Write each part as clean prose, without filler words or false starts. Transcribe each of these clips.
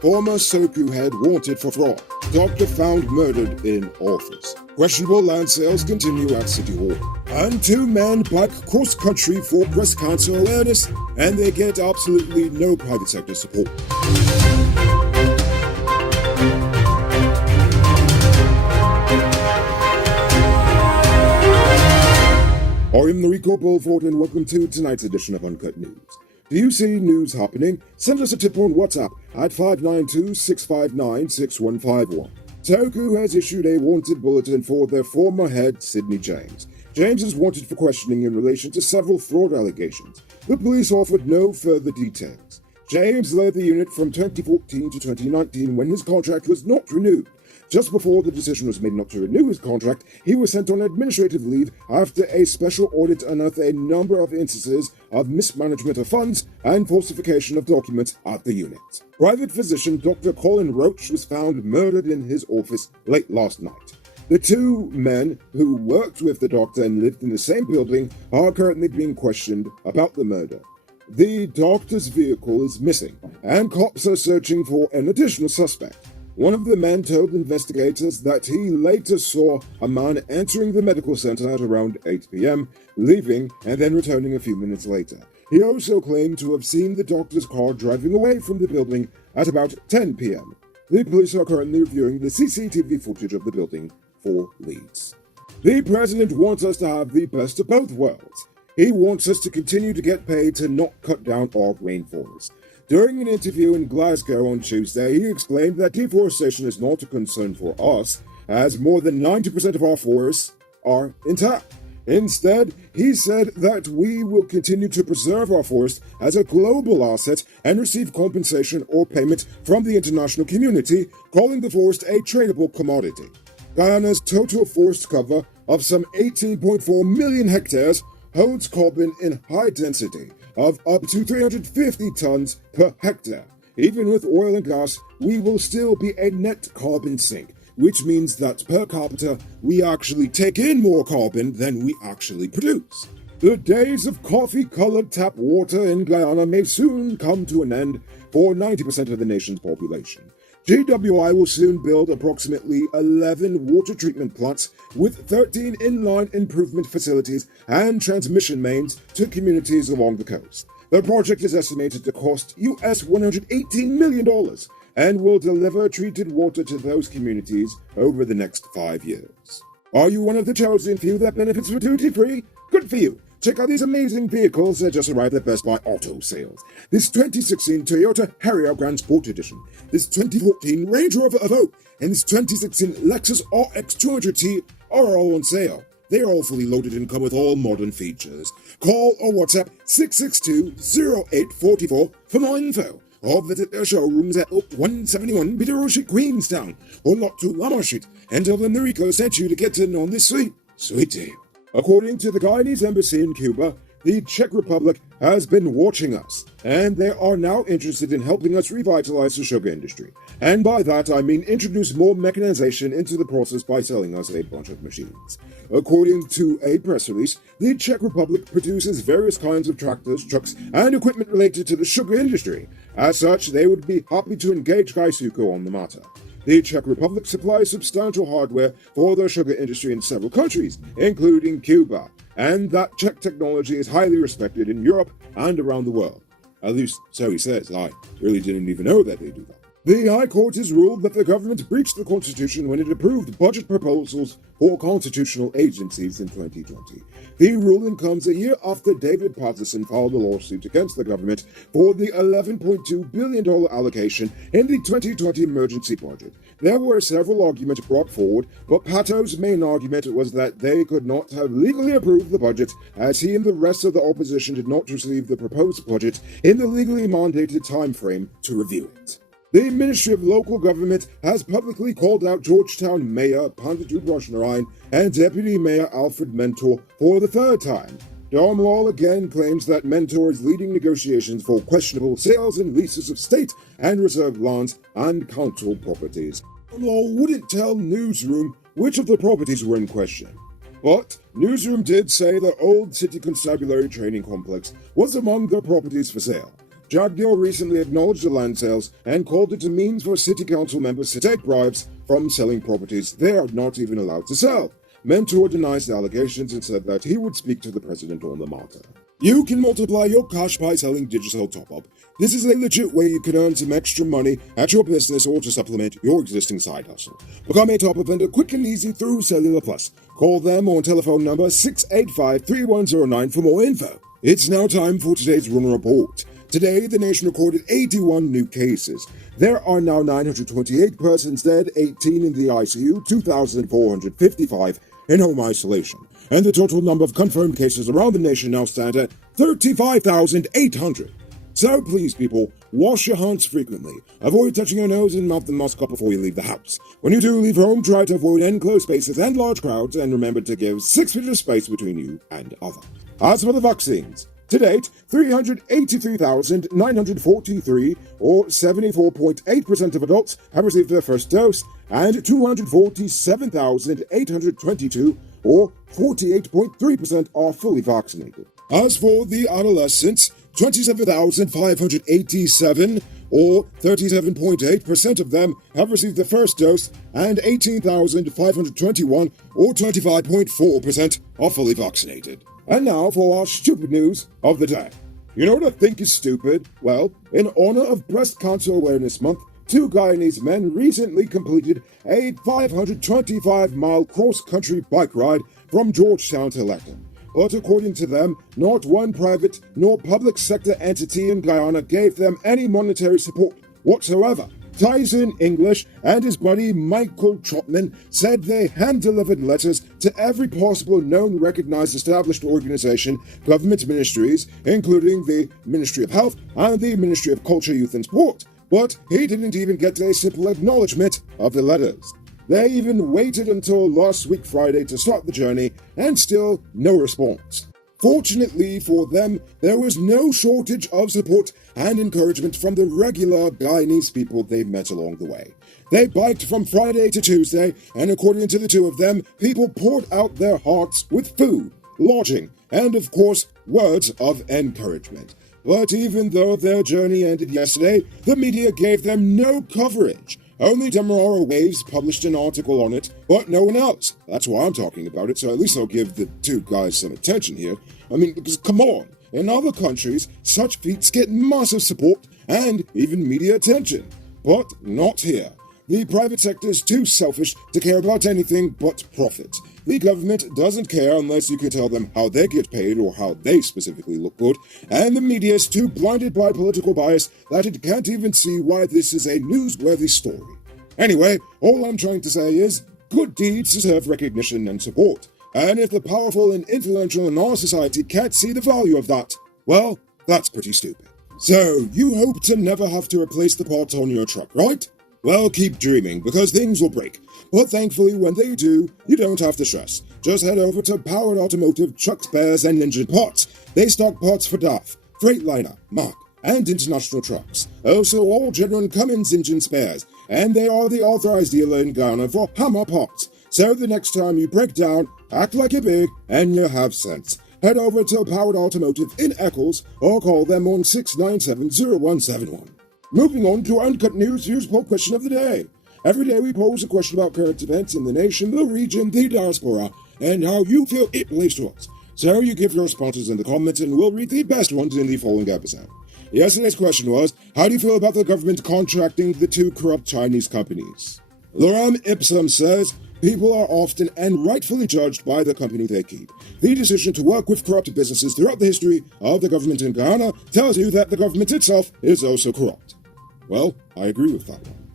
Former Soku head wanted for fraud. Doctor found murdered in office. Questionable land sales continue at City Hall. And two men bike cross-country for breast cancer awareness, and they get absolutely no private sector support. I'm Enrico Bulford, and welcome to tonight's edition of Uncut News. Do you see news happening? Send us a tip on WhatsApp at 592-659-6151. Soku has issued a wanted bulletin for their former head, Sidney James. James is wanted for questioning in relation to several fraud allegations. The police offered no further details. James led the unit from 2014 to 2019 when his contract was not renewed. Just before the decision was made not to renew his contract, he was sent on administrative leave after a special audit unearthed a number of instances of mismanagement of funds and falsification of documents at the unit. Private physician Dr. Colin Roach was found murdered in his office late last night. The two men who worked with the doctor and lived in the same building are currently being questioned about the murder. The doctor's vehicle is missing, and cops are searching for an additional suspect. One of the men told investigators that he later saw a man entering the medical center at around 8 p.m., leaving and then returning a few minutes later. He also claimed to have seen the doctor's car driving away from the building at about 10 p.m. The police are currently reviewing the CCTV footage of the building for leads. The president wants us to have the best of both worlds. He wants us to continue to get paid to not cut down our rainforest. During an interview in Glasgow on Tuesday, he explained that deforestation is not a concern for us, as more than 90% of our forests are intact. Instead, he said that we will continue to preserve our forest as a global asset and receive compensation or payment from the international community, calling the forest a tradable commodity. Guyana's total forest cover of some 18.4 million hectares holds carbon in high density of up to 350 tons per hectare. Even with oil and gas, we will still be a net carbon sink, which means that per capita, we actually take in more carbon than we actually produce. The days of coffee-colored tap water in Guyana may soon come to an end for 90% of the nation's population. GWI will soon build approximately 11 water treatment plants with 13 inline improvement facilities and transmission mains to communities along the coast. The project is estimated to cost US $118 million and will deliver treated water to those communities over the next 5 years. Are you one of the chosen few that benefits from duty-free? Good for you! Check out these amazing vehicles that just arrived at Best Buy Auto Sales. This 2016 Toyota Harrier Grand Sport Edition, this 2014 Range Rover Evoque, and this 2016 Lexus RX 200T are all on sale. They are all fully loaded and come with all modern features. Call or WhatsApp 662-0844 for more info, or visit their showrooms at 171 Peter Street, Queenstown, or Lot 2 Lamar Street, and tell them Noriko sent you to get in on this sweet deal. According to the Guyanese embassy in Cuba, the Czech Republic has been watching us, and they are now interested in helping us revitalize the sugar industry. And by that, I mean introduce more mechanization into the process by selling us a bunch of machines. According to a press release, the Czech Republic produces various kinds of tractors, trucks, and equipment related to the sugar industry. As such, they would be happy to engage Gaisuko on the matter. The Czech Republic supplies substantial hardware for the sugar industry in several countries, including Cuba, and that Czech technology is highly respected in Europe and around the world. At least, so he says. I really didn't even know that they do that. The High Court has ruled that the government breached the Constitution when it approved budget proposals for constitutional agencies in 2020. The ruling comes a year after David Patterson filed a lawsuit against the government for the $11.2 billion allocation in the 2020 emergency budget. There were several arguments brought forward, but Pato's main argument was that they could not have legally approved the budget, as he and the rest of the opposition did not receive the proposed budget in the legally mandated time frame to review it. The Ministry of Local Government has publicly called out Georgetown Mayor Pandit Roshnarayan and Deputy Mayor Alfred Mentor for the third time. Dom Law again claims that Mentor is leading negotiations for questionable sales and leases of state and reserve lands and council properties. Dom Law wouldn't tell Newsroom which of the properties were in question. But Newsroom did say the Old City Constabulary Training Complex was among the properties for sale. Jack Gill recently acknowledged the land sales and called it a means for city council members to take bribes from selling properties they are not even allowed to sell. Mentor denies the allegations and said that he would speak to the president on the matter. You can multiply your cash by selling digital top-up. This is a legit way you can earn some extra money at your business or to supplement your existing side hustle. Become a top-up vendor quick and easy through Cellular Plus. Call them on telephone number 685-3109 for more info. It's now time for today's Run Report. Today, the nation recorded 81 new cases. There are now 928 persons dead, 18 in the ICU, 2,455 in home isolation. And the total number of confirmed cases around the nation now stand at 35,800. So please, people, wash your hands frequently. Avoid touching your nose and mouth and mask up before you leave the house. When you do leave home, try to avoid enclosed spaces and large crowds, and remember to give 6 feet of space between you and others. As for the vaccines, to date, 383,943, or 74.8% of adults, have received their first dose, and 247,822, or 48.3%, are fully vaccinated. As for the adolescents, 27,587, or 37.8% of them, have received the first dose, and 18,521, or 25.4%, are fully vaccinated. And now for our stupid news of the day. You know what I think is stupid? Well, in honor of Breast Cancer Awareness Month, 2 Guyanese men recently completed a 525-mile cross-country bike ride from Georgetown to Latin. But according to them, not one private nor public sector entity in Guyana gave them any monetary support whatsoever. Tyson English and his buddy Michael Trotman said they hand-delivered letters to every possible known recognized established organization, government ministries, including the Ministry of Health and the Ministry of Culture, Youth and Sport. But he didn't even get a simple acknowledgement of the letters. They even waited until last week Friday to start the journey, and still no response. Fortunately for them, there was no shortage of support and encouragement from the regular Guyanese people they met along the way. They biked from Friday to Tuesday, and according to the 2 of them, people poured out their hearts with food, lodging, and of course, words of encouragement. But even though their journey ended yesterday, the media gave them no coverage. Only Demerara Waves published an article on it, but no one else. That's why I'm talking about it, so at least I'll give the 2 guys some attention here. I mean, because come on, in other countries, such feats get massive support and even media attention. But not here. The private sector is too selfish to care about anything but profit. The government doesn't care unless you can tell them how they get paid or how they specifically look good, and the media is too blinded by political bias that it can't even see why this is a newsworthy story. Anyway, all I'm trying to say is, good deeds deserve recognition and support, and if the powerful and influential in our society can't see the value of that, well, that's pretty stupid. So, you hope to never have to replace the parts on your truck, right? Well, keep dreaming, because things will break. But thankfully, when they do, you don't have to stress. Just head over to Powered Automotive Truck Spares and Engine Parts. They stock parts for DAF, Freightliner, Mack, and international trucks. Also, all genuine Cummins engine spares. And they are the authorized dealer in Ghana for Hammer parts. So the next time you break down, act like you're big and you have sense. Head over to Powered Automotive in Eccles or call them on 697-0171. Moving on to Uncut News, here's poll question of the day. Every day we pose a question about current events in the nation, the region, the diaspora, and how you feel it relates to us. So you give your responses in the comments and we'll read the best ones in the following episode. Yesterday's question was, how do you feel about the government contracting the 2 corrupt Chinese companies? Lorem Ipsum says, people are often and rightfully judged by the company they keep. The decision to work with corrupt businesses throughout the history of the government in Guyana tells you that the government itself is also corrupt. Well, I agree with that one.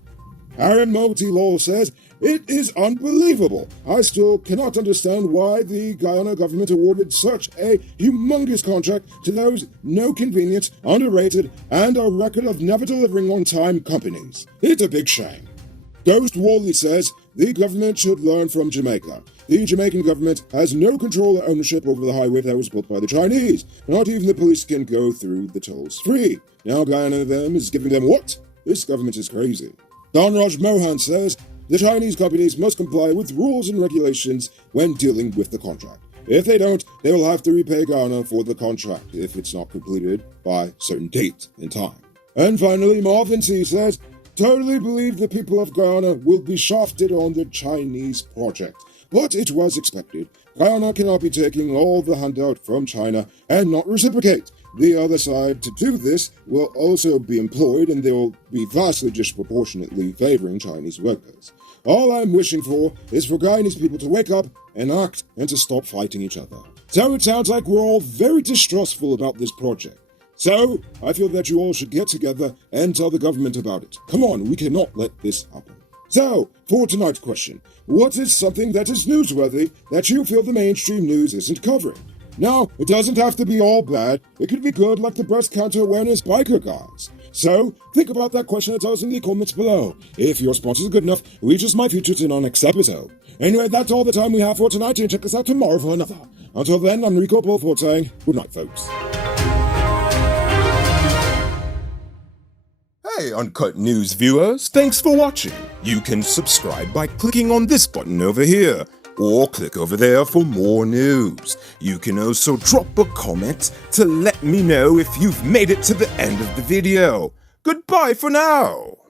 Aaron Moti-Lowell says, it is unbelievable. I still cannot understand why the Guyana government awarded such a humongous contract to those no convenience, underrated, and a record of never delivering on time companies. It's a big shame. Ghost Wally says, the government should learn from Jamaica. The Jamaican government has no control or ownership over the highway that was built by the Chinese. Not even the police can go through the tolls free. Now Guyana is giving them what? This government is crazy. Dhanraj Mohan says, the Chinese companies must comply with rules and regulations when dealing with the contract. If they don't, they will have to repay Guyana for the contract if it's not completed by a certain date and time. And finally, Marvin C. says, totally believe the people of Guyana will be shafted on the Chinese project. But it was expected. Guyana cannot be taking all the handout from China and not reciprocate. The other side to do this will also be employed, and they will be vastly disproportionately favoring Chinese workers. All I'm wishing for is for Guyanese people to wake up and act and to stop fighting each other. So it sounds like we're all very distrustful about this project. So I feel that you all should get together and tell the government about it. Come on, we cannot let this happen. So, for tonight's question, what is something that is newsworthy that you feel the mainstream news isn't covering? Now, it doesn't have to be all bad. It could be good, like the breast cancer awareness biker guys. So, think about that question and tell us in the comments below. If your response is good enough, we just might feature it in our next episode. Anyway, that's all the time we have for tonight, and check us out tomorrow for another. Until then, I'm Rico Paul saying good night, folks. Hey, Uncut News viewers, thanks for watching. You can subscribe by clicking on this button over here, or click over there for more news. You can also drop a comment to let me know if you've made it to the end of the video. Goodbye for now.